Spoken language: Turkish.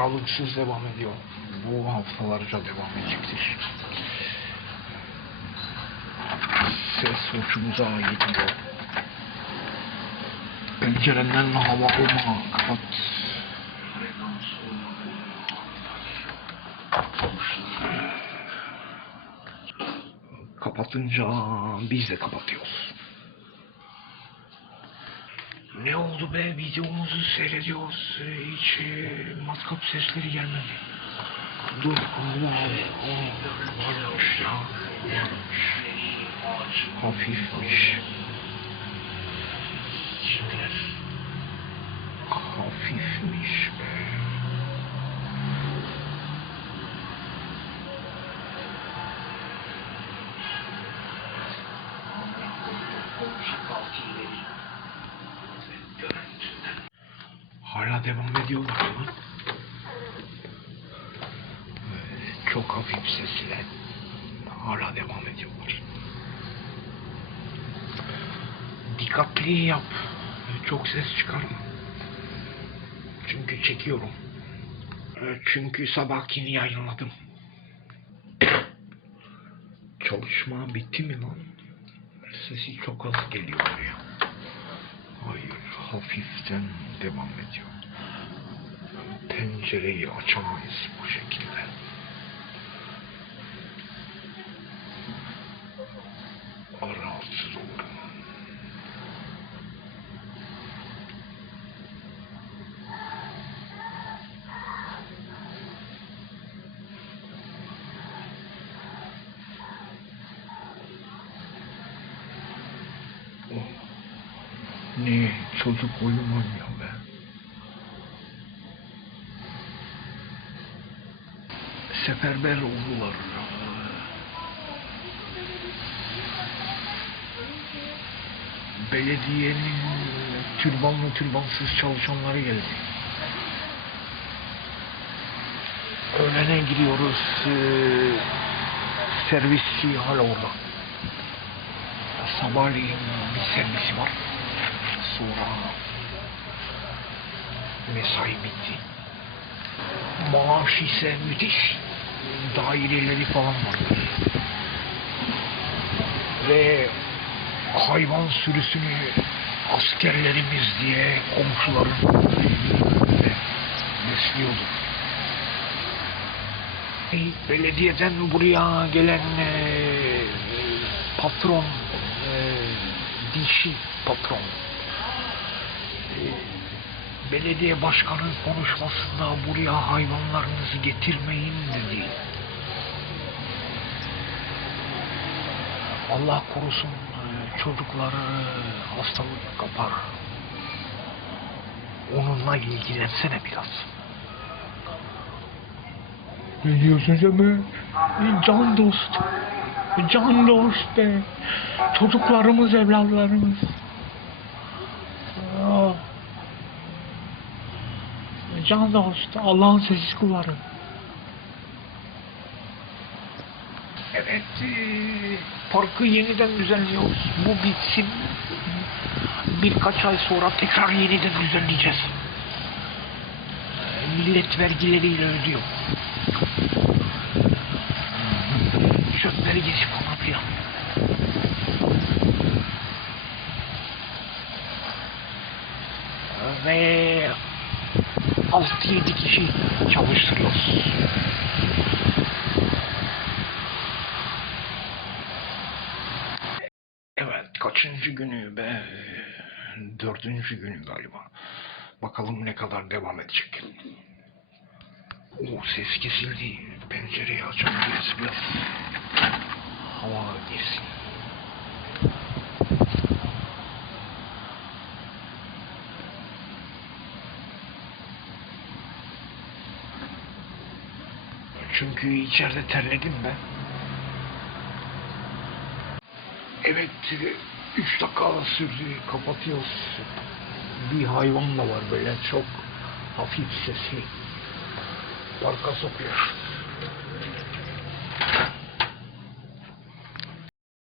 aralıksız devam ediyor. Bu haftalarca devam edecektir. Ses hoşumuza gidiyor. Pencerenden hava alma. Kapat. Kapatınca biz de kapatıyoruz. Ne oldu be videomuzu seyrediyoruz. Hiç e, matkap sesleri gelmedi. Dur Allah Allah varmış ya. Varmış. Hafifmiş Devam ediyorlar? Evet, Çok hafif sesle hala devam ediyorlar. Dikkatli yap. Çok ses çıkarma. Çünkü çekiyorum. Çünkü sabahkini yayınladım. Çalışma bitti mi lan? Sesi çok az geliyor ya. Hayır, hafiften devam ediyor. Pencereyi açamayız bu şekilde. Rahatsız olurum. Oh. Ne çocuk oyun oynuyor be. Seferber oldular. Belediyenin türbanlı türbansız çalışanları geldi. Öğlene gidiyoruz. Ee, servisi hala orada. Sabahleyin bir servisi var. Sonra mesai bitti. Maaş ise müthiş. Daireleri falan vardır. Ve hayvan sürüsünü askerlerimiz diye komşuların besliyordu. Belediyeden buraya gelen eee, patron, eee, dişi patron, eee, belediye başkanı konuşmasında buraya hayvanlarınızı getirmeyin dedi. Allah korusun eee, çocukları hastalık kapar. Onunla ilgilensene biraz. Ne diyorsun sen be? Can dost. Can dost be. Çocuklarımız, evlatlarımız. Can dost. Allah'ın sessiz kulları. Evet. eee, Parkı yeniden düzenliyoruz. Bu bitsin. Birkaç ay sonra tekrar yeniden düzenleyeceğiz. Eee, Millet vergileriyle ödüyor. Geçip falan filan. Ve 6-7 kişi çalıştırıyoruz. Evet, kaçıncı günü be? Dördüncü günü galiba. Bakalım ne kadar devam edecek. O ses kesildi. Pencereyi açabiliriz biraz. Hava girsin. Çünkü içeride terledim ben. Evet, üç dakika sürdü. Kapatıyoruz. Bir hayvan da var böyle çok hafif sesli. Parka sokuyor.